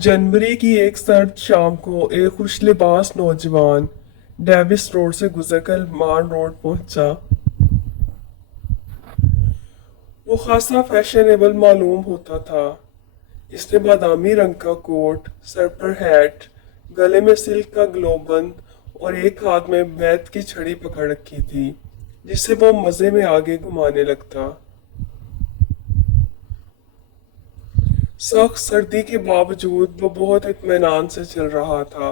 जनवरी की एक सर्द शाम को एक खुश लिबास नौजवान डेविस रोड से गुजरकर मान रोड पहुंचा। वो खासा फैशनेबल मालूम होता था। इसने बादामी रंग का कोट, सर पर हैट, गले में सिल्क का ग्लोबन और एक हाथ में बैत की छड़ी पकड़ रखी थी, जिससे वो मजे में आगे घुमाने लगता। सख्त सर्दी के बावजूद वो बहुत इत्मीनान से चल रहा था।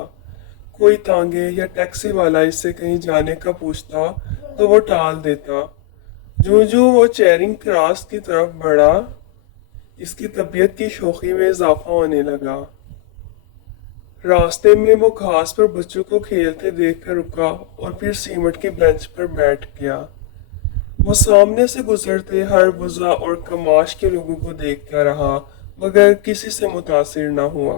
कोई तांगे या टैक्सी वाला इससे कहीं जाने का पूछता तो वो टाल देता। जो जो वो चेरिंग क्रॉस की तरफ बढ़ा, इसकी तबीयत की शोखी में इजाफा होने लगा। रास्ते में वो घास पर बच्चों को खेलते देखकर रुका और फिर सीमेंट की बेंच पर बैठ गया। वो सामने से गुजरते हर बुज़ा और कमाश के लोगों को देखता रहा, मगर किसी से मुतासिर न हुआ।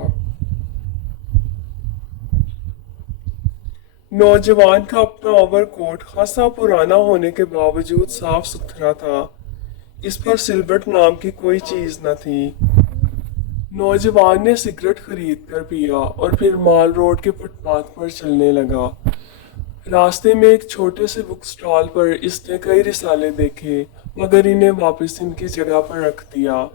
नौजवान का अपना ओवरकोट खासा पुराना होने के बावजूद साफ सुथरा था। इस पर सिलवट नाम की कोई चीज न थी। नौजवान ने सिगरेट खरीद कर पिया और फिर माल रोड के फुटपाथ पर चलने लगा। रास्ते में एक छोटे से बुक स्टॉल पर इसने कई रिसाले देखे, मगर इन्हें वापस इनकी जगह पर रख दिया।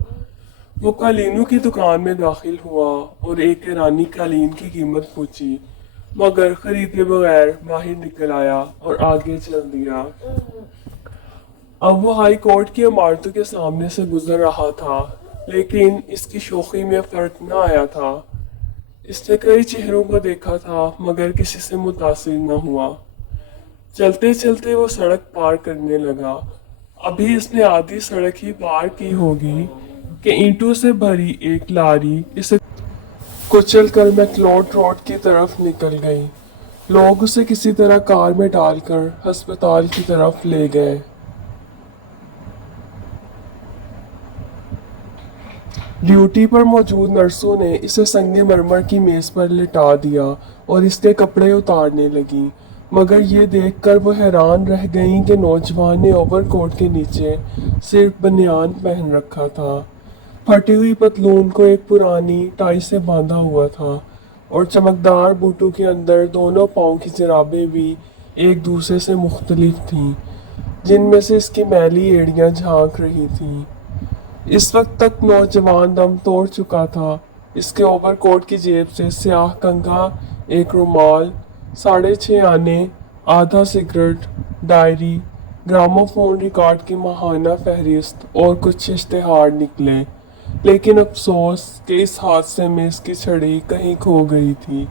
वो कालीनों की दुकान में दाखिल हुआ और एक ईरानी कालीन की कीमत पूछी, मगर खरीदे बगैर बाहर निकल आया और आगे चल दिया। अब वो हाई कोर्ट की इमारतों के सामने से गुजर रहा था, लेकिन इसकी शोखी में फर्क न आया था। इसने कई चेहरों को देखा था, मगर किसी से मुतासिर न हुआ। चलते चलते वो सड़क पार करने लगा। अभी इसने आधी सड़क ही पार की होगी कि ईंटों से भरी एक लारी इसे कुचल कर मैकलोड रोड की तरफ निकल गई। लोग उसे किसी तरह कार में डालकर अस्पताल की तरफ ले गए। ड्यूटी पर मौजूद नर्सों ने इसे संगे मरमर की मेज पर लिटा दिया और इसके कपड़े उतारने लगी, मगर ये देखकर वो हैरान रह गईं कि नौजवान ने ओवरकोट के नीचे सिर्फ बनियान पहन रखा था। फटी हुई पतलून को एक पुरानी टाई से बांधा हुआ था और चमकदार बूटों के अंदर दोनों पाँव की जुराबें भी एक दूसरे से मुख्तलिफ थीं, जिनमें से इसकी मैली एड़ियां झांक रही थीं। इस वक्त तक नौजवान दम तोड़ चुका था। इसके ओवरकोट की जेब से स्याह कंघा, एक रुमाल, 6.5 आने, आधा सिगरेट, डायरी, ग्रामोफोन रिकॉर्ड की माहाना फहरिस्त और कुछ इश्तेहार निकले। लेकिन अफसोस कि इस हादसे में इसकी छड़ी कहीं खो गई थी।